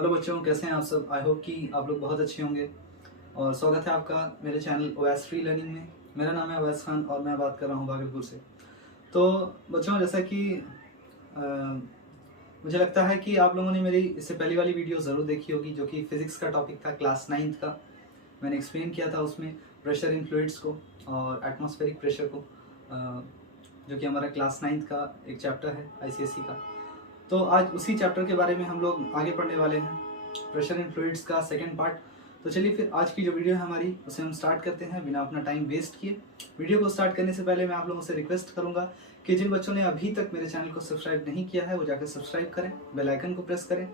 Hello बच्चों, कैसे हैं आप सब। आई होप कि आप लोग बहुत अच्छे होंगे और स्वागत है आपका मेरे चैनल ओएस फ्री लर्निंग में। मेरा नाम है अवैस खान और मैं बात कर रहा हूँ भागलपुर से। तो बच्चों, जैसा कि मुझे लगता है कि आप लोगों ने मेरी इससे पहली वाली वीडियो ज़रूर देखी होगी, जो कि फिज़िक्स का टॉपिक था, क्लास 9th का। मैंने एक्सप्लेन किया था उसमें प्रेशर इन फ्लूइड्स को और एटमॉस्फेरिक प्रेशर को, जो कि हमारा क्लास 9th का एक चैप्टर है आईसीएसई का। तो आज उसी चैप्टर के बारे में हम लोग आगे पढ़ने वाले हैं, प्रेशर इन फ्लूइड्स का सेकंड पार्ट। तो चलिए फिर आज की जो वीडियो है हमारी, उसे हम स्टार्ट करते हैं बिना अपना टाइम वेस्ट किए। वीडियो को स्टार्ट करने से पहले मैं आप लोगों से रिक्वेस्ट करूंगा कि जिन बच्चों ने अभी तक मेरे चैनल को सब्सक्राइब नहीं किया है वो जाकर सब्सक्राइब करें, बेल आइकन को प्रेस करें,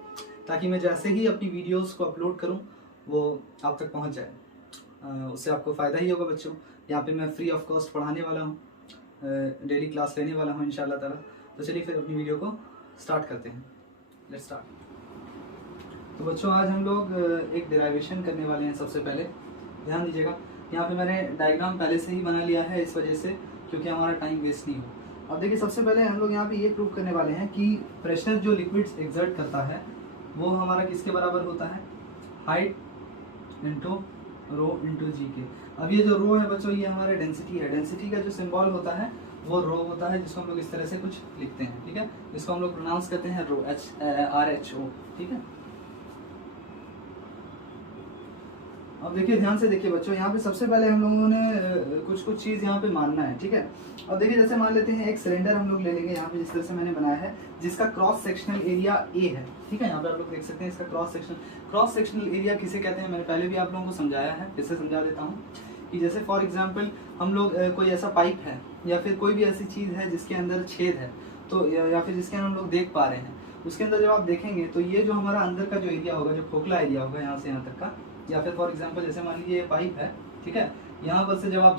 ताकि मैं जैसे ही अपनी वीडियोज़ को अपलोड करूँ वो आप तक पहुँच जाए। उससे आपको फ़ायदा ही होगा बच्चों। यहाँ पर मैं फ्री ऑफ कॉस्ट पढ़ाने वाला हूँ, डेली क्लास लेने वाला हूँ इंशाल्लाह ताला। तो चलिए फिर अपनी वीडियो को स्टार्ट करते हैं। Let's start. तो बच्चों, आज हम लोग एक डेरिवेशन करने वाले हैं। सबसे पहले ध्यान दीजिएगा, यहाँ पे मैंने डायग्राम पहले से ही बना लिया है इस वजह से, क्योंकि हमारा टाइम वेस्ट नहीं हो। अब देखिए, सबसे पहले हम लोग यहाँ पे ये प्रूव करने वाले हैं कि प्रेशर जो लिक्विड्स एक्सर्ट करता है वो हमारा किसके बराबर होता है, हाइट इंटू रो इंटू जी के। अब ये जो रो है बच्चों, ये हमारा डेंसिटी है। डेंसिटी का जो सिंबल होता है वो रो होता है, जिसको हम लोग इस तरह से कुछ लिखते हैं, ठीक है। इसको हम लोग प्रोनाउंस करते हैं रो, RHO, ठीक है। अब देखिए, ध्यान से देखिए बच्चों, यहाँ पे सबसे पहले हम लोगों ने कुछ चीज़ यहाँ पे मानना है, ठीक है। अब देखिए, जैसे मान लेते हैं एक सिलेंडर हम लोग ले लेंगे, यहाँ पे जिस तरह से मैंने बनाया है, जिसका क्रॉस सेक्शनल एरिया A है, ठीक है। यहाँ पे आप लोग देख सकते हैं इसका क्रॉस सेक्शनल एरिया किसे कहते हैं, मैंने पहले भी आप लोगों को समझाया है, फिर से समझा देता हूँ कि जैसे फॉर एग्जाम्पल हम लोग कोई ऐसा पाइप है या फिर कोई भी ऐसी चीज़ है जिसके अंदर छेद है, तो या फिर जिसके अंदर हम लोग देख पा रहे हैं, उसके अंदर जब आप देखेंगे तो ये जो हमारा अंदर का जो एरिया होगा, जो खोखला एरिया होगा यहाँ से यहाँ तक का, या फिर फॉर एग्जांपल जैसे मान लीजिए ये पाइप है, ठीक है। यहाँ पर से जब आप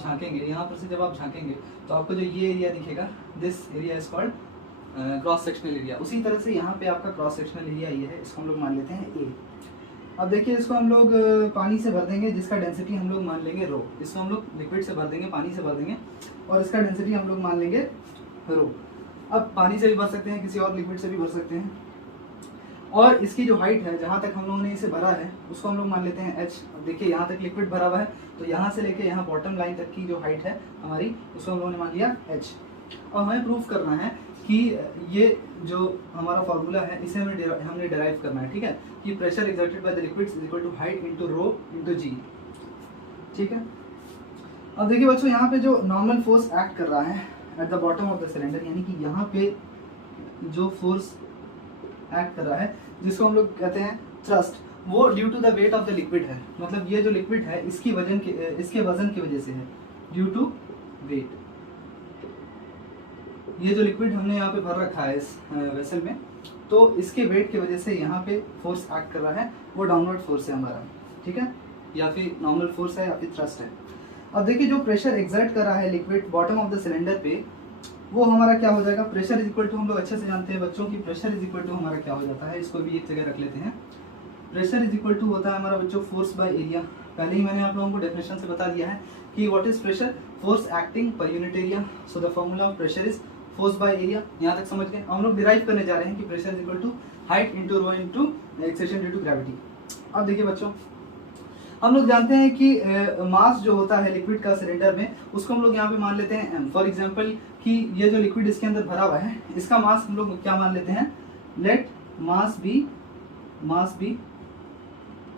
झांकेंगे, तो आपको जो ये एरिया दिखेगा, this area is called cross sectional area. उसी तरह से यहाँ पे आपका क्रॉस सेक्शनल एरिया ये है, इसको हम लोग मान लेते हैं A। अब देखिए, इसको हम लोग पानी से भर देंगे, जिसका डेंसिटी हम लोग मान लेंगे रो। इसको हम लोग लिक्विड से भर देंगे, पानी से भर देंगे, और इसका डेंसिटी हम लोग मान लेंगे रो। अब पानी से भी भर सकते हैं, किसी और लिक्विड से भी भर सकते हैं। और इसकी जो हाइट है, जहाँ तक हम लोगों ने इसे भरा है, उसको हम लोग मान लेते हैं H। अब देखिए, यहाँ तक लिक्विड भरा हुआ है, तो यहाँ से लेके यहाँ बॉटम लाइन तक की जो हाइट है हमारी, उसको हम लोगों ने मान लिया H। और हमें प्रूफ करना है कि ये जो हमारा फॉर्मूला है, इसे हमने डिराइव करना है, ठीक है, कि pressure exerted by the liquids is equal to height into rho into G, ठीक है। अब देखिए बच्चों, यहाँ पे जो नॉर्मल फोर्स एक्ट कर रहा है at the bottom of the cylinder, यानी कि यहाँ पे जो फोर्स एक्ट कर रहा है, जिसको हम लोग कहते हैं थ्रस्ट, वो due to the weight of the liquid है। मतलब ये जो लिक्विड है इसके वजन की वजह से है, ड्यू टू वेट। ये जो लिक्विड हमने यहाँ पे भर रखा है इस वेसल में, तो इसके वेट की वजह से यहाँ पे फोर्स एक्ट कर रहा है, वो डाउनवर्ड फोर्स है हमारा, ठीक है, या फिर नॉर्मल फोर्स है या फिर थ्रस्ट है। अब देखिए, जो प्रेशर एक्सर्ट कर रहा है liquid bottom of the cylinder पे, वो हमारा क्या हो जाएगा, प्रेशर इज इक्वल टू, हम लोग अच्छे से जानते हैं बच्चों की प्रेशर इज इक्वल टू हमारा क्या हो जाता है, इसको भी एक जगह रख लेते हैं। प्रेशर इज इक्वल टू होता है हमारा बच्चों फोर्स बाय एरिया। पहले ही मैंने आप लोगों को डेफिनेशन से बता दिया है कि what is pressure, force acting per unit area. So the formula of pressure is force by area. यहाँ तक समझ गए। हम लोग डिराइव करने जा रहे हैं कि pressure is equal to height into rho into acceleration due to gravity. अब देखिए बच्चों, हम लोग जानते हैं कि मास जो होता है लिक्विड का सिलेंडर में, उसको हम लोग यहाँ पे मान लेते हैं m। फॉर एग्जांपल कि ये जो लिक्विड इसके अंदर भरा हुआ है, इसका मास हम लोग क्या मान लेते हैं, लेट मास बी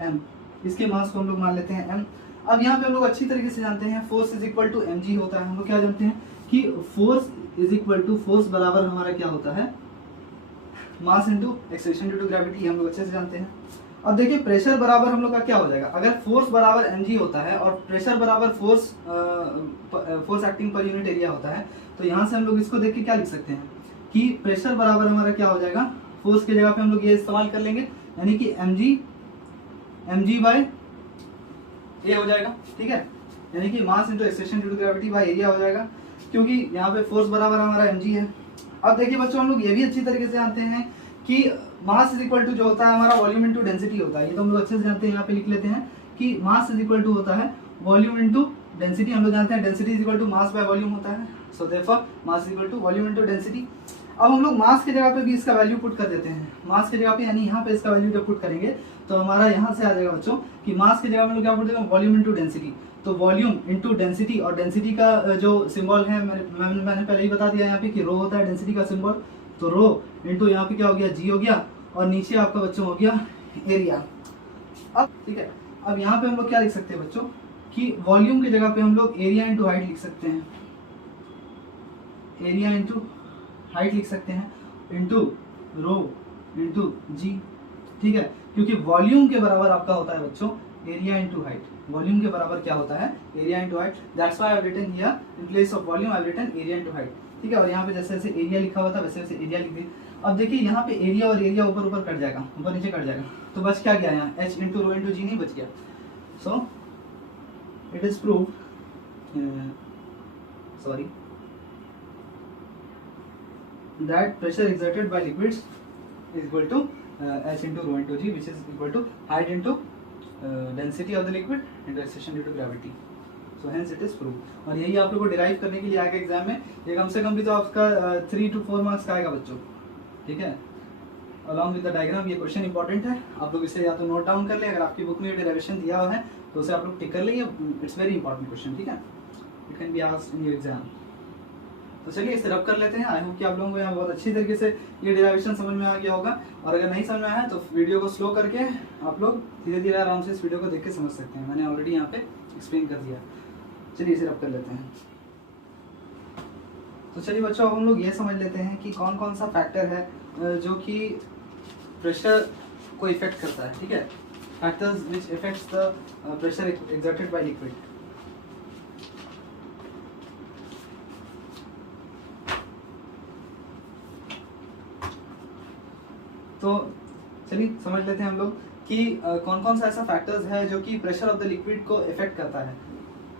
m। इसके मास को हम लोग मान लेते हैं m। अब यहाँ पे हम लोग अच्छी तरीके से जानते हैं force is equal to mg होता है। हम लोग क्या जानते हैं कि force is equal to, force बराबर हमारा क्या होता है, mass into acceleration due to gravity, हम लोग अच्छे से जानते हैं। अब देखिए, प्रेशर बराबर हम लोग का क्या हो जाएगा, अगर फोर्स बराबर mg होता है और प्रेशर बराबर force acting per unit area होता है, तो यहाँ से हम लोग इसको देख के क्या लिख सकते हैं कि प्रेशर बराबर हमारा क्या हो जाएगा, फोर्स की जगह पे हम लोग ये इस्तेमाल कर लेंगे, यानी कि mg बाय a हो जाएगा, ठीक है, यानी कि mass into acceleration due to gravity by area हो जाएगा, क्योंकि यहाँ पे फोर्स बराबर हमारा mg है। अब देखिए बच्चों, हम लोग ये भी अच्छी तरीके से जानते हैं कि मास इज इक्वल टू जो होता है हमारा वॉल्यूम इनटू डेंसिटी होता है। ये तो हम लोग अच्छे से जानते हैं, यहाँ पे लिख लेते हैं कि मास इज इक्वल टू होता है वॉल्यूम इनटू डेंसिटी। हम लोग जानते हैं density is equal to mass by volume होता है। So therefore mass is equal to volume into density. अब हम लोग मास की जगह पे भी इसका वैल्यू पुट कर देते हैं, मास की जगह पे, यानी यहाँ पे इसका वैल्यू जब पुट करेंगे तो हमारा यहाँ से आ जाएगा बच्चों कि मास की जगह हम लोग क्या पुट देंगे, वॉल्यूम इंटू डेंसिटी। तो वॉल्यूम इंटू डेंसिटी, और डेंसिटी का जो सिंबल है मैंने पहले ही बता दिया यहाँ पे कि रो होता है डेंसिटी का सिंबल, तो रो इंटू यहाँ पे क्या हो गया, जी हो गया, और नीचे आपका बच्चों हो गया एरिया। अब ठीक है, अब यहाँ पे हम लोग क्या लिख सकते हैं बच्चों कि वॉल्यूम की जगह पे हम लोग एरिया इंटू हाइट लिख सकते हैं, एरिया इंटू हाइट लिख सकते हैं, इंटू रो इंटू जी। ठीक है, क्योंकि वॉल्यूम के बराबर आपका होता है बच्चों एरिया इंटू हाइट, वॉल्यूम के बराबर क्या होता है, area into height. That's why I have written here in place of volume I have written area into height. ठीक है, और यहाँ पे जैसे जैसे एरिया लिखा हुआ था वैसे वैसे एरिया लिख दिया। अब देखिए यहाँ पे एरिया और एरिया ऊपर ऊपर कट जाएगा, ऊपर नीचे कट जाएगा, तो बच क्या गया यहाँ, एच इंटू रो इंटू जी नहीं बच गया। So it is proved, sorry, that pressure exerted by liquids is equal to h into rho into g, which is equal to height into density of the liquid into acceleration due to gravity. So hence it is proved। और यही आप लोग को derive करने के लिए आएगा exam में, ये कम से कम भी तो आपका 3 to 4 मार्क्स का आएगा बच्चों। ठीक है, अलॉन्ग विद द डायग्राम, ये क्वेश्चन इंपॉर्टेंट है, आप लोग इसे या तो नोट डाउन कर लें, अगर आपकी बुक में डेरिवेशन दिया हुआ है तो उसे आप लोग टिक कर लेंगे, इट्स वेरी इंपॉर्टेंट क्वेश्चन। ठीक है, it can be asked in your exam. तो चलिए इसे रब कर लेते हैं। आई होप कि आप लोगों को यहाँ बहुत अच्छी तरीके से ये डेरिवेशन समझ में आ गया होगा, और अगर नहीं समझ में आया तो वीडियो को स्लो करके आप लोग धीरे धीरे आराम से इस वीडियो को देख के समझ सकते हैं, मैंने ऑलरेडी यहाँ पे एक्सप्लेन कर दिया। चलिए इसे रब कर लेते हैं। तो चलिए बच्चों, अब हम लोग ये समझ लेते हैं कि कौन कौन सा फैक्टर है जो कि प्रेशर को इफेक्ट करता है। ठीक है, factors which effects the pressure exerted by liquid. तो चलिए समझ लेते हैं हम लोग कि कौन कौन सा ऐसा फैक्टर्स है जो कि प्रेशर ऑफ द लिक्विड को इफेक्ट करता है।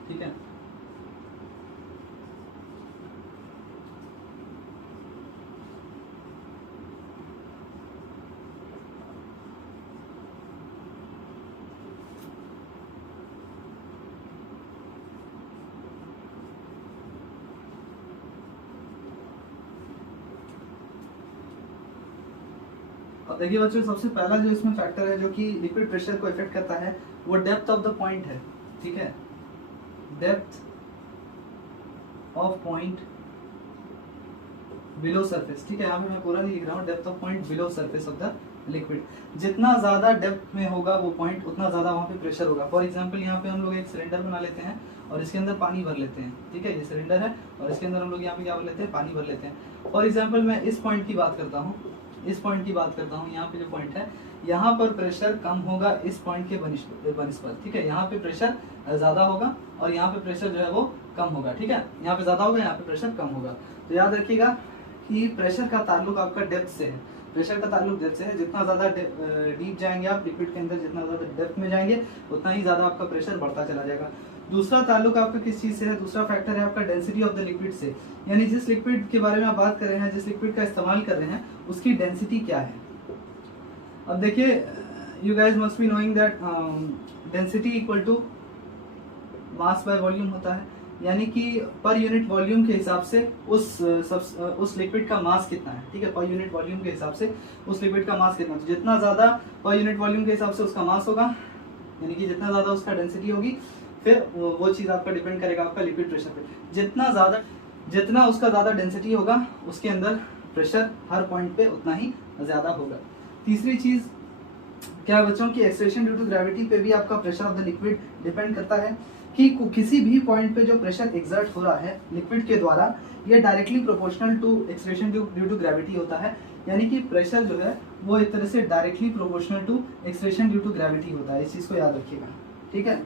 ठीक है, देखिए बच्चों, सबसे पहला जो इसमें फैक्टर है जो कि लिक्विड प्रेशर को इफेक्ट करता है वो डेप्थ ऑफ द पॉइंट है। ठीक है, depth of point below surface. ठीक है, यहाँ पे मैं पूरा नहीं लिख रहा हूँ, depth of point below surface of the liquid. जितना ज्यादा डेप्थ में होगा वो पॉइंट, उतना ज्यादा वहाँ पे प्रेशर होगा। फॉर एग्जाम्पल यहाँ पे हम लोग एक सिलेंडर बना लेते हैं और इसके अंदर पानी भर लेते हैं। ठीक है, ये सिलेंडर है और इसके अंदर हम लोग यहाँ पे क्या भर लेते हैं, पानी भर लेते हैं। फॉर एग्जाम्पल मैं इस पॉइंट की बात करता हूँ, इस पॉइंट की बात करता हूँ, यहाँ पे जो पॉइंट है यहाँ पर प्रेशर कम होगा इस पॉइंट के बनिस्बत। ठीक है, यहाँ पे प्रेशर ज्यादा होगा और यहाँ पे प्रेशर जो है वो कम होगा। ठीक है, यहाँ पे ज्यादा होगा, यहाँ पे प्रेशर कम होगा। तो याद रखिएगा कि प्रेशर का ताल्लुक आपका डेप्थ से है, प्रेशर का ताल्लुक डेप्थ से है। जितना ज्यादा डीप जाएंगे आप लिक्विड के अंदर, जितना ज्यादा डेप्थ में जाएंगे उतना ही ज्यादा आपका प्रेशर बढ़ता चला जाएगा। दूसरा ताल्लुक आपका किस चीज से है, दूसरा फैक्टर है आपका डेंसिटी ऑफ द लिक्विड से, यानी जिस लिक्विड के बारे में आप बात कर रहे हैं, जिस लिक्विड का इस्तेमाल कर रहे हैं उसकी डेंसिटी क्या है। अब देखिए, you guys must be knowing that density equal to mass by volume होता है, यानी कि पर यूनिट वॉल्यूम के हिसाब से उस लिक्विड का मास कितना है। ठीक है, पर यूनिट वॉल्यूम के हिसाब से उस लिक्विड का मास कितना, तो जितना ज्यादा पर यूनिट वॉल्यूम के हिसाब से उसका मास होगा, यानी कि जितना ज्यादा उसका डेंसिटी होगी, फिर वो चीज आपका डिपेंड करेगा आपका लिक्विड प्रेशर पे। जितना उसका ज्यादा डेंसिटी होगा उसके अंदर प्रेशर हर पॉइंट पे उतना ही ज्यादा होगा। तीसरी चीज क्या बच्चों की, एक्सेलरेशन ड्यू टू ग्रेविटी पे भी आपका pressure of the liquid depend करता है कि किसी भी पॉइंट पे जो प्रेशर एक्सर्ट हो रहा है लिक्विड के द्वारा, ये directly proportional to acceleration due to gravity होता है। यानी कि प्रेशर जो है वो एक तरह से directly proportional to acceleration due to gravity होता है, इस चीज को याद रखिएगा। ठीक है,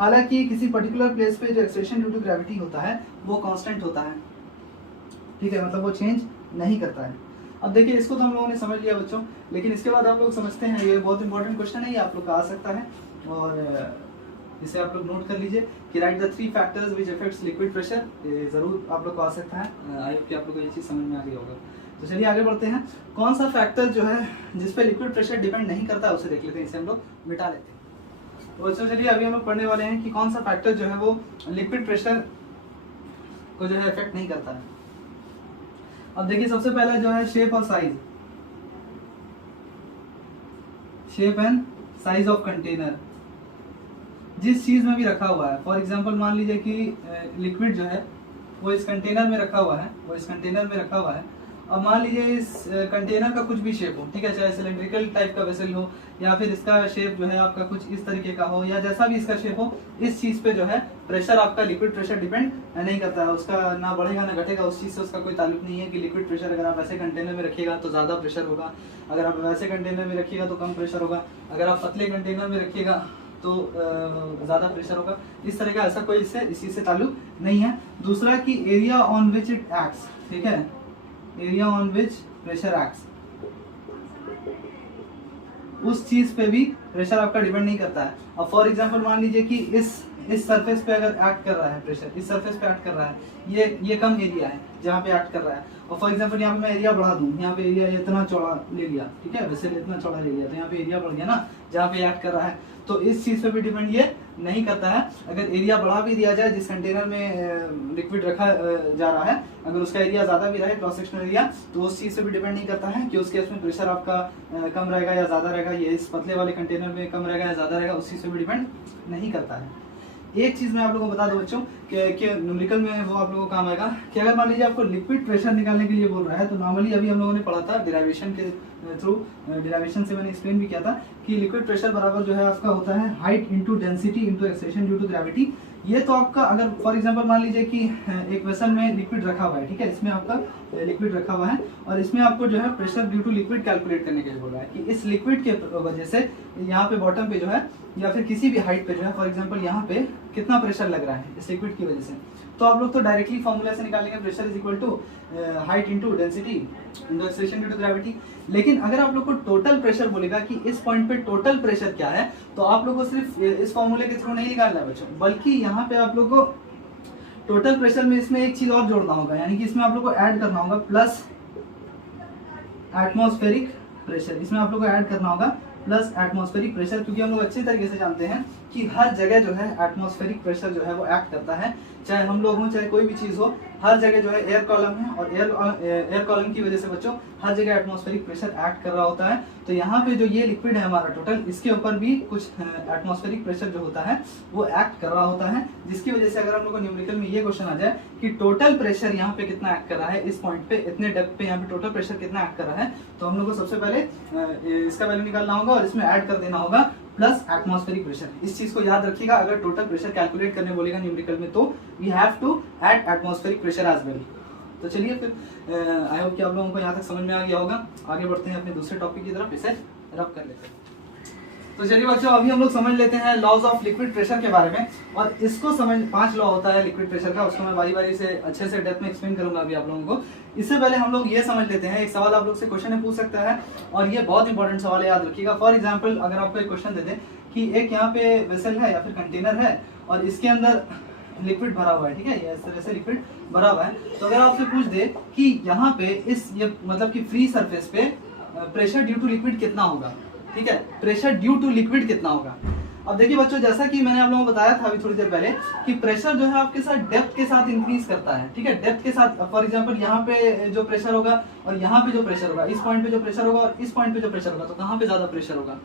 हालांकि किसी पर्टिकुलर प्लेस पे जो एक्सेलरेशन ड्यू टू ग्रेविटी होता है वो कांस्टेंट होता है। ठीक है, मतलब वो चेंज नहीं करता है। अब देखिए, इसको तो हम लोगों ने समझ लिया बच्चों, लेकिन इसके बाद आप लोग समझते हैं, ये बहुत इंपॉर्टेंट क्वेश्चन है, ये आप लोग का आ सकता है और इसे आप लोग नोट कर लीजिए कि right the 3 factors which affects liquid pressure. ये जरूर आप लोग को आ सकता है, आई होप कि आप लोग को ये चीज समझ में आ गई होगा। तो चलिए आगे बढ़ते हैं। कौन सा फैक्टर जो है जिस पे लिक्विड प्रेशर डिपेंड नहीं करता उसे देख लेते हैं, इसे हम लोग मिटा लेते हैं। तो बच्चों चलिए अभी हम लोग पढ़ने वाले हैं कि कौन सा फैक्टर जो है वो लिक्विड प्रेशर को जो है इफेक्ट नहीं करता है। अब देखिए सबसे पहला जो है शेप और size, shape and size of container, जिस चीज में भी रखा हुआ है। फॉर एग्जांपल मान लीजिए कि लिक्विड जो है वो इस कंटेनर में रखा हुआ है, वो इस कंटेनर में रखा हुआ है। अब मान लीजिए इस कंटेनर का कुछ भी शेप हो, ठीक है, चाहे सिलेंड्रिकल टाइप का वेसल हो या फिर इसका शेप जो है आपका कुछ इस तरीके का हो या जैसा भी इसका शेप हो, इस चीज पे जो है प्रेशर, आपका लिक्विड प्रेशर डिपेंड नहीं करता है, उसका ना बढ़ेगा ना घटेगा, उस चीज से उसका कोई ताल्लुक नहीं है कि लिक्विड प्रेशर अगर आप ऐसे कंटेनर में रखिएगा तो ज्यादा प्रेशर होगा, अगर आप वैसे कंटेनर में रखिएगा तो कम प्रेशर होगा, अगर आप पतले कंटेनर में रखिएगा तो ज्यादा प्रेशर होगा। इस तरह का ऐसा कोई इससे इसी से ताल्लुक नहीं है। दूसरा कि area on which it acts, ठीक है, area on which pressure acts, उस चीज पे भी प्रेशर आपका डिपेंड नहीं करता है। अब फॉर एग्जांपल मान लीजिए कि इस सरफेस पे अगर एक्ट कर रहा है प्रेशर, इस सरफेस पे एक्ट कर रहा है, ये कम एरिया है जहाँ पे एक्ट कर रहा है, और फॉर एग्जांपल यहाँ पे मैं एरिया बढ़ा दूं, यहाँ पे एरिया इतना चौड़ा ले लिया, ठीक है, वैसे इतना चौड़ा ले लिया तो यहाँ पे एरिया बढ़ गया ना जहाँ पे एक्ट कर रहा है, तो इस चीज पे भी डिपेंड ये नहीं करता है। अगर एरिया बढ़ा भी दिया जाए, जिस कंटेनर में लिक्विड रखा जा रहा है, अगर उसका एरिया ज्यादा भी रहे, क्रॉस सेक्शनल एरिया, तो उस चीज से भी डिपेंड नहीं करता है कि उस केस में प्रेशर आपका कम रहेगा या ज्यादा रहेगा, ये इस पतले वाले कंटेनर में कम रहेगा या ज्यादा रहेगा, उस चीज से भी डिपेंड नहीं करता है। एक चीज मैं आप लोगों को बता दूं बच्चों कि न्यूमेरिकल में वो आप लोगों को काम आएगा कि अगर मान लीजिए आपको लिक्विड प्रेशर निकालने के लिए बोल रहा है, तो नॉर्मली अभी हम लोगों ने पढ़ा था डिराइवेशन के थ्रू, डिराइवेशन से मैंने एक्सप्लेन भी किया था कि लिक्विड प्रेशर बराबर जो है आपका होता है height into density into acceleration due to gravity. ये तो आपका, अगर फॉर एग्जांपल मान लीजिए कि एक वेसल में लिक्विड रखा हुआ है, ठीक है, इसमें आपका लिक्विड रखा हुआ है और इसमें आपको जो है pressure due to liquid calculate करने के लिए बोल रहा है कि इस लिक्विड के वजह से यहाँ पे बॉटम पे जो है या फिर किसी भी हाइट पे जो है, फॉर एग्जांपल यहाँ पे कितना प्रेशर लग रहा है इस लिक्विड की वजह से, तो आप लोग तो डायरेक्टली फॉर्मूला से निकालेंगे pressure is equal to height into density into acceleration due to gravity. लेकिन अगर आप लोग को टोटल प्रेशर बोलेगा कि इस पॉइंट पे टोटल प्रेशर क्या है, तो आप लोग को सिर्फ इस फॉर्मूले के थ्रू नहीं निकालना है बच्चों, बल्कि यहाँ पे आप लोग को टोटल प्रेशर में इसमें एक चीज और जोड़ना होगा, यानी कि इसमें आप लोग को ऐड करना होगा प्लस एटमॉस्फेरिक प्रेशर, इसमें आप लोग को ऐड करना होगा प्लस एटमॉस्फेरिक प्रेशर, क्योंकि हम लोग अच्छे तरीके से जानते हैं कि हर जगह जो है एटमॉस्फेरिक प्रेशर जो है वो एक्ट करता है, चाहे हम लोग हों चाहे कोई भी चीज हो, हर जगह जो है एयर कॉलम है और एयर कॉलम की वजह से बच्चों हर जगह एटमॉस्फेरिक प्रेशर एक्ट कर रहा होता है। तो यहाँ पे जो ये लिक्विड है हमारा टोटल, इसके ऊपर भी कुछ एटमॉस्फेरिक प्रेशर जो होता है वो एक्ट कर रहा होता है, जिसकी वजह से अगर हम लोग को न्यूमेरिकल में ये क्वेश्चन आ जाए कि टोटल प्रेशर यहाँ पे कितना एक्ट कर रहा है, इस पॉइंट पे इतने डेप्थ पे यहाँ पे टोटल प्रेशर कितना एक्ट कर रहा है, तो हम लोग को सबसे पहले इसका वैल्यू निकालना होगा और इसमें ऐड कर देना होगा प्लस एटमॉस्फेरिक प्रेशर। इस चीज को याद रखिएगा, अगर टोटल प्रेशर कैलकुलेट करने बोलेगा न्यूमेरिकल में तो we have to add atmospheric pressure as well. तो चलिए फिर आई होप कि आप लोगों को यहाँ तक समझ में आ गया होगा। आगे बढ़ते हैं अपने दूसरे टॉपिक की तरफ, इसे रब कर लेते हैं। तो चलिए बच्चों, अभी हम लोग समझ लेते हैं लॉज ऑफ लिक्विड प्रेशर के बारे में, और इसको समझ 5 लॉ होता है लिक्विड प्रेशर का, उसको मैं बारी बारी से अच्छे से डेप्थ में एक्सप्लेन करूंगा अभी आप लोगों को। इससे पहले हम लोग ये समझ लेते हैं, एक सवाल आप लोग से क्वेश्चन में पूछ सकता है और ये बहुत इंपॉर्टेंट सवाल है, याद रखिएगा। फॉर एग्जाम्पल अगर आपको एक क्वेश्चन दे दें कि एक यहाँ पे वेसल है या फिर कंटेनर है और इसके अंदर लिक्विड भरा हुआ है, ठीक है, ये इस तरह से लिक्विड भरा हुआ है, तो अगर आपसे पूछ दे कि यहाँ पे ये मतलब कि फ्री सरफेस पे प्रेशर ड्यू टू लिक्विड कितना होगा, ठीक है, प्रेशर ड्यू टू लिक्विड कितना होगा। अब देखिए बच्चों, जैसा कि मैंने आप लोगों को बताया था अभी थोड़ी देर पहले कि प्रेशर जो है आपके साथ डेप्थ के साथ इंक्रीज करता है, ठीक है, डेप्थ के साथ। फॉर एग्जांपल यहाँ पे जो प्रेशर होगा और यहाँ पे जो प्रेशर होगा, इस पॉइंट पे जो प्रेशर होगा और इस पॉइंट पे जो प्रेशर होगा, तो कहाँ पे ज्यादा प्रेशर होगा?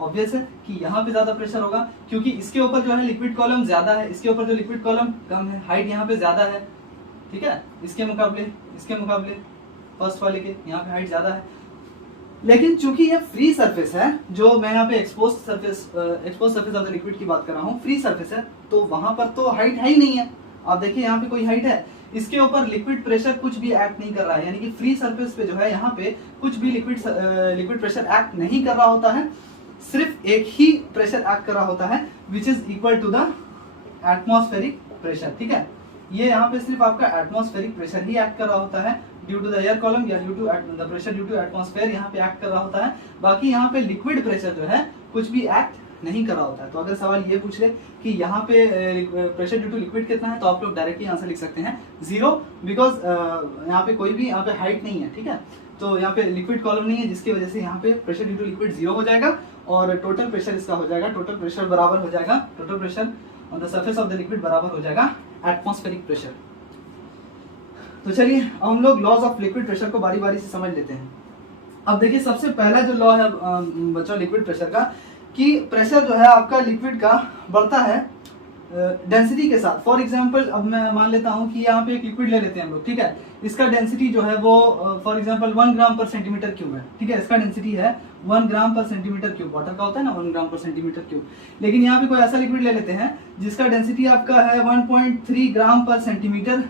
ऑब्वियस है कि यहाँ पे ज्यादा प्रेशर होगा, क्योंकि इसके ऊपर जो है लिक्विड कॉलम ज्यादा है, इसके ऊपर जो लिक्विड कॉलम कम है, हाइट यहाँ पे ज्यादा है, ठीक है, इसके मुकाबले फर्स्ट वाले के यहाँ पे हाइट ज्यादा है। लेकिन चूंकि ये फ्री सरफेस है, जो मैं यहाँ पे expose surface of the liquid की बात कर रहा हूँ, फ्री सरफेस है, तो वहां पर तो हाइट है ही नहीं है। आप देखिए यहाँ पे कोई हाइट है, इसके ऊपर लिक्विड प्रेशर कुछ भी एक्ट नहीं कर रहा है, यानी कि फ्री सरफेस पे जो है यहाँ पे कुछ भी लिक्विड प्रेशर एक्ट नहीं कर रहा होता है, सिर्फ एक ही प्रेशर एक्ट कर रहा होता है, which is equal to the atmospheric pressure, ठीक है। ये यहाँ पे सिर्फ आपका एटमॉस्फेरिक प्रेशर ही एक्ट कर रहा होता है, due to the air column या due to the pressure due to atmosphere यहाँ पे एक्ट कर रहा होता है। बाकी यहाँ पे लिक्विड प्रेशर जो है कुछ भी एक्ट नहीं कर रहा होता है। तो अगर सवाल ये पूछ ले कि यहाँ पे प्रेशर ड्यू टू लिक्विड कितना है, तो आप लोग डायरेक्टली आंसर लिख सकते हैं 0, बिकॉज यहाँ पे कोई भी यहाँ पे हाइट नहीं है, ठीक है, तो यहाँ पे लिक्विड कॉलम नहीं है, जिसकी वजह से यहाँ पे प्रेशर ड्यू टू लिक्विड 0 हो जाएगा और टोटल प्रेशर इसका हो जाएगा, टोटल प्रेशर बराबर हो जाएगा, total pressure on the surface of the liquid बराबर हो जाएगा एटमॉस्फेरिक प्रेशर। तो चलिए हम लोग लॉज ऑफ लिक्विड प्रेशर को बारी बारी से समझ लेते हैं। अब देखिए सबसे पहला जो लॉ है बच्चों लिक्विड प्रेशर का, कि प्रेशर जो है आपका लिक्विड का बढ़ता है डेंसिटी के साथ। फॉर एग्जांपल अब मैं मान लेता हूँ कि यहाँ पे एक लिक्विड ले लेते हैं हम लोग, ठीक है। इसका डेंसिटी जो है वो फॉर एग्जांपल 1 ग्राम पर सेंटीमीटर क्यूब है, ठीक है। इसका डेंसिटी है 1 ग्राम पर सेंटीमीटर क्यूब, वाटर का होता है ना 1 ग्राम पर सेंटीमीटर क्यूब। लेकिन यहाँ पे कोई ऐसा लिक्विड ले लेते हैं जिसका डेंसिटी आपका है 1.3 ग्राम पर सेंटीमीटर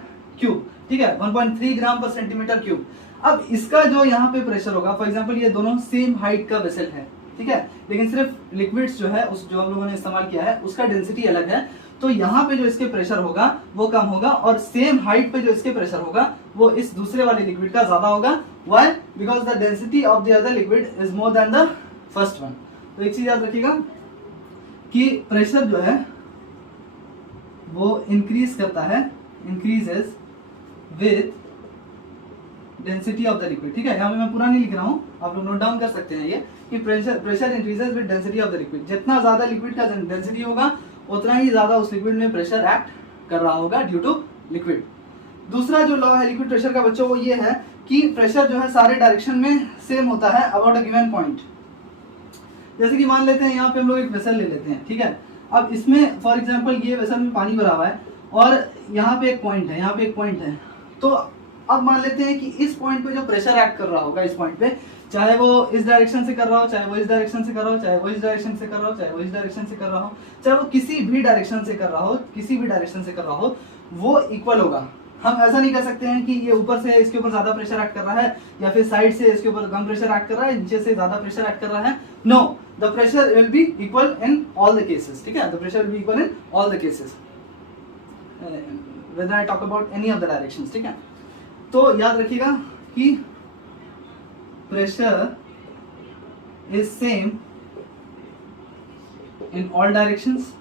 क्यूब, ठीक है, 1.3 ग्राम पर सेंटीमीटर क्यूब। अब इसका जो यहाँ पे प्रेशर होगा, फॉर एग्जांपल ये दोनों सेम हाइट का वेसल है, ठीक है, लेकिन सिर्फ लिक्विड्स जो है उस जो हम लोगों ने इस्तेमाल किया है उसका डेंसिटी अलग है, तो यहाँ पे जो इसके प्रेशर होगा वो कम होगा, और सेम हाइट पे जो इसके प्रेशर होगा वो इस दूसरे वाले लिक्विड का ज्यादा होगा। Why? Because the density of the other liquid is more than the first one. तो एक चीज याद रखिएगा कि प्रेशर जो है वो इंक्रीज करता है, increases with density of the liquid, ठीक है। यहाँ पे मैं पूरा नहीं लिख रहा हूँ, आप लोग नोट डाउन कर सकते हैं ये कि pressure increases with density of the liquid. जितना ज्यादा लिक्विड का डेंसिटी होगा उतना ही ज्यादा उस लिक्विड में प्रेशर एक्ट कर रहा होगा ड्यू टू लिक्विड। दूसरा जो लॉ है लिक्विड प्रेशर का बच्चों वो ये है कि प्रेशर जो है सारे डायरेक्शन में सेम होता है अबाउट अ गिवन पॉइंट। जैसे कि मान लेते हैं यहाँ पे हम लोग एक वेसल ले लेते हैं, ठीक है। अब इसमें फॉर एग्जांपल ये वेसल में पानी भरा हुआ है और यहाँ पे एक पॉइंट है, यहाँ पे एक पॉइंट है। तो अब मान लेते हैं कि इस पॉइंट पे जो प्रेशर एक्ट कर रहा होगा, इस पॉइंट पे, चाहे वो इस डायरेक्शन से कर रहा हो, चाहे वो इस डायरेक्शन से कर रहा हो, चाहे वो इस डायरेक्शन से कर रहा हो, चाहे वो इस डायरेक्शन से कर रहा हो, चाहे वो किसी भी डायरेक्शन से कर रहा हो, किसी भी डायरेक्शन से कर रहा हो, वो इक्वल होगा। हम ऐसा नहीं कर सकते हैं कि ये ऊपर से इसके ऊपर ज्यादा प्रेशर एक्ट कर रहा है या फिर साइड से इसके ऊपर कम प्रेशर एक्ट कर रहा है, नीचे से ज्यादा प्रेशर एक्ट कर रहा है। No, the pressure will be equal in all the cases, ठीक है। The pressure will be equal in all the cases when I talk about any of the directions, ठीक है। तो याद रखिएगा कि pressure is same in all directions,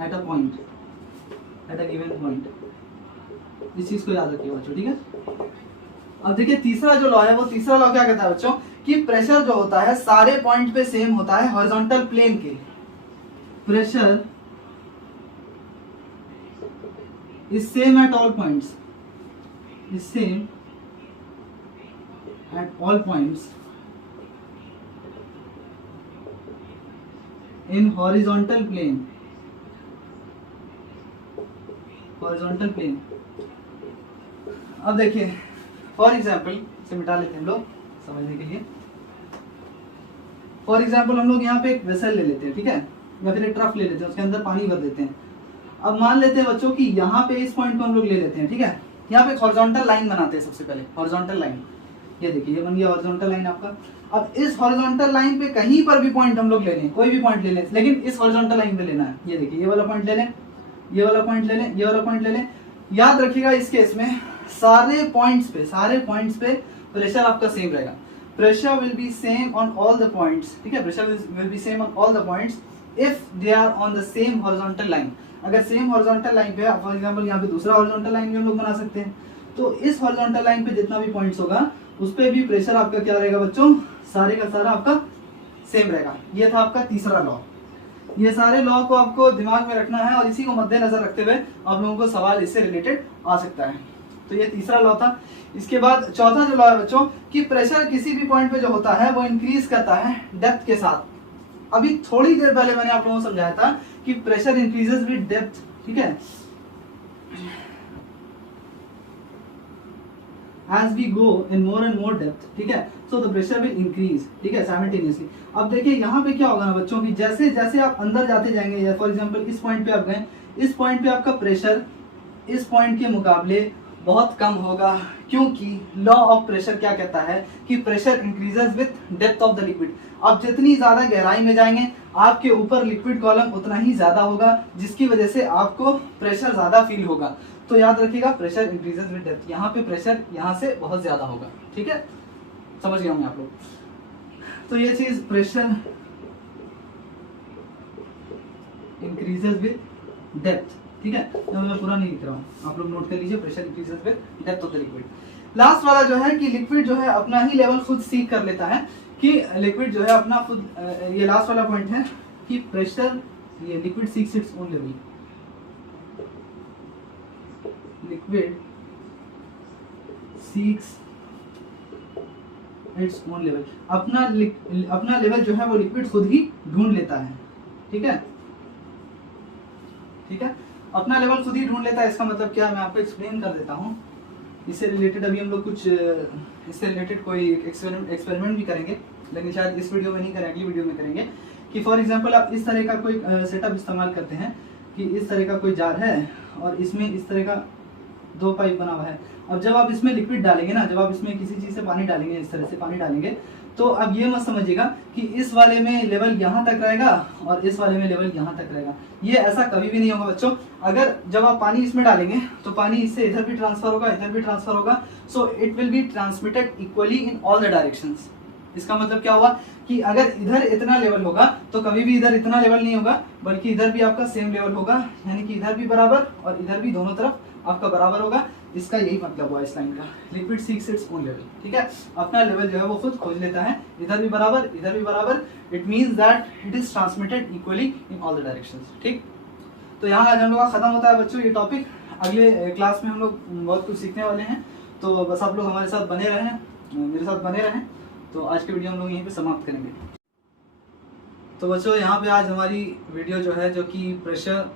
at a point, at a given point. इस चीज को याद रखिएगा बच्चों, ठीक है। अब देखिए तीसरा जो लॉ है वो तीसरा लॉ क्या कहता है बच्चों कि प्रेशर जो होता है सारे पॉइंट पे सेम होता है हॉरिजॉन्टल प्लेन के। Pressure is same at all points, is same at all points in horizontal plane, horizontal plane। अब देखिए फॉर एग्जाम्पल इसे मिटा लेते हैं हम लोग समझने के लिए। फॉर एग्जाम्पल हम लोग यहाँ पे एक वेसल ले लेते हैं, ठीक है, या फिर एक ट्रफ ले लेते हैं, उसके अंदर पानी भर देते हैं। अब मान लेते हैं बच्चों कि यहाँ पे इस पॉइंट को हम लोग ले लेते हैं, ठीक है। यहाँ पे एक हॉरिजॉन्टल लाइन बनाते हैं सबसे पहले, हॉरिजॉन्टल लाइन। ये देखिए ये बन गया हॉरिजॉन्टल लाइन आपका। अब इस हॉरिजॉन्टल लाइन पे कहीं पर भी पॉइंट हम लोग ले लें, कोई भी पॉइंट ले लें, लेकिन इस हॉरिजॉन्टल लाइन पे लेना है। ये देखिए ये वाला पॉइंट ले लें, ये वाला पॉइंट ले लें, ये वाला पॉइंट ले लें। याद रखिएगा इस केस में सारे पॉइंट्स पे प्रेशर आपका सेम रहेगा। Pressure will be same on all the points, ठीक है। Pressure will be same on all the points if they are on the same horizontal line. अगर सेम हॉरिजॉन्टल लाइन पे, for example यहाँ पे दूसरा horizontal line भी हम लोग बना सकते हैं, तो इस हॉरिजॉन्टल लाइन पे जितना भी पॉइंट्स होगा उस पे भी प्रेशर आपका क्या रहेगा बच्चों, सारे का सारा आपका सेम रहेगा। ये था आपका तीसरा लॉ। ये सारे लॉ को आपको दिमाग में रखना है और इसी को मद्देनजर रखते हुए आप लोगों को सवाल इससे रिलेटेड आ सकता है। तो ये तीसरा लॉ था। इसके बाद चौथा जो लॉ है बच्चों कि प्रेशर किसी भी पॉइंट पे जो होता है वो इंक्रीज करता है डेप्थ के साथ। अभी थोड़ी देर पहले मैंने आप लोगों को समझाया था कि प्रेशर इंक्रीजेस विद डेप्थ, ठीक है, as we go in more and more depth, ठीक है, so the pressure will increase, ठीक है, simultaneously। अब देखिए यहाँ पे क्या होगा ना बच्चों की जैसे जैसे आप अंदर जाते जाएंगे, या फॉर एग्जांपल इस पॉइंट पे आप गए, इस पॉइंट पे आपका प्रेशर इस पॉइंट के मुकाबले बहुत कम होगा, क्योंकि लॉ ऑफ प्रेशर क्या कहता है कि pressure increases with depth of the liquid. आप जितनी ज्यादा गहराई में जाएंगे आपके ऊपर लिक्विड कॉलम उतना ही ज्यादा होगा, जिसकी वजह से आपको प्रेशर ज्यादा फील होगा। तो याद रखिएगा प्रेशर इंक्रीजेस विद डेप्थ, यहाँ पे प्रेशर यहाँ से बहुत ज्यादा होगा, ठीक है, समझ गए होंगे आप लोग। तो ये चीज प्रेशर इंक्रीजेस विद डेप्थ, ठीक है, मैं पूरा नहीं लिख रहा हूँ, आप लोग नोट कर लीजिए, pressure increases with depth of the liquid. Last वाला जो है कि लिक्विड जो है अपना ही लेवल खुद सीख कर लेता है, कि लिक्विड जो है अपना खुद, ये लास्ट वाला पॉइंट है कि प्रेशर ये liquid seeks its own level, liquid seeks its own level, अपना लेवल जो है वो लिक्विड खुद ही ढूंढ लेता है। ठीक है, ठीक है, अपना लेवल खुद ही ढूंढ लेता है। इसका मतलब क्या है, मैं आपको एक्सप्लेन कर देता हूँ। इससे रिलेटेड अभी हम लोग कुछ इससे रिलेटेड कोई एक्सपेरिमेंट भी करेंगे, लेकिन शायद इस वीडियो में नहीं करेंगे, अगली वीडियो में करेंगे। कि फॉर एग्जांपल आप इस तरह का कोई सेटअप इस्तेमाल करते हैं कि इस तरह का कोई जार है और इसमें इस तरह का 2 पाइप बना हुआ है। अब जब आप इसमें लिक्विड डालेंगे ना, जब आप इसमें किसी चीज़ से पानी डालेंगे, इस तरह से पानी डालेंगे, तो अब ये मत समझिएगा कि इस वाले में लेवल यहाँ तक रहेगा और इस वाले में लेवल यहाँ तक रहेगा। ये ऐसा कभी भी नहीं होगा बच्चों। अगर जब आप पानी इसमें डालेंगे तो पानी इससे इधर भी ट्रांसफर होगा, इधर भी ट्रांसफर होगा, so it will be transmitted equally in all the directions. इसका मतलब क्या हुआ कि अगर इधर इतना लेवल होगा तो कभी भी इधर इतना लेवल नहीं होगा, बल्कि इधर भी आपका सेम लेवल होगा, यानी कि इधर भी बराबर और इधर भी, दोनों तरफ आपका बराबर होगा। इसका यही मतलब हुआ इस लाइन का, liquid seeks its own level. ठीक है, अपना लेवल जो है वो खुद खोज लेता है, इधर भी बराबर, इधर भी बराबर। It means that it is transmitted equally in all the directions. ठीक, तो यहाँ आज हम लोग का खत्म होता है बच्चों ये टॉपिक। अगले क्लास में हम लोग बहुत कुछ सीखने वाले हैं, तो बस आप लोग हमारे साथ बने रहें, मेरे साथ बने रहें। तो आज की वीडियो हम लोग यहीं पे समाप्त करेंगे। तो बच्चों यहाँ पे आज हमारी वीडियो जो है, जो कि प्रेशर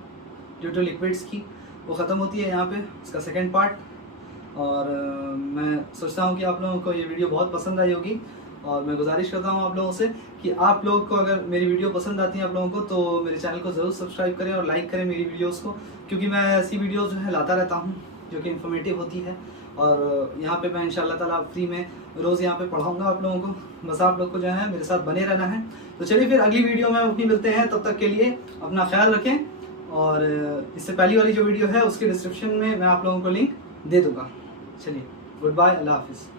ड्यू टू लिक्विड्स की, वो ख़त्म होती है यहाँ पे, इसका सेकंड पार्ट। और मैं सोचता हूँ कि आप लोगों को ये वीडियो बहुत पसंद आई होगी, और मैं गुजारिश करता हूँ आप लोगों से कि आप लोगों को अगर मेरी वीडियो पसंद आती है आप लोगों को, तो मेरे चैनल को ज़रूर सब्सक्राइब करें और लाइक करें मेरी वीडियोज़ को, क्योंकि मैं ऐसी वीडियोज़ जो है लाता रहता हूँ जो कि इन्फॉर्मेटिव होती है। और यहाँ पे मैं इंशाल्लाह ताला फ्री में रोज़ यहाँ पे पढ़ाऊँगा आप लोगों को, बस आप लोग को जो है मेरे साथ बने रहना है। तो चलिए फिर अगली वीडियो में अपनी मिलते हैं, तब तक के लिए अपना ख्याल रखें। और इससे पहली वाली जो वीडियो है उसके डिस्क्रिप्शन में मैं आप लोगों को लिंक दे दूँगा। चलिए, गुड बाय, अल्लाह हाफिज़।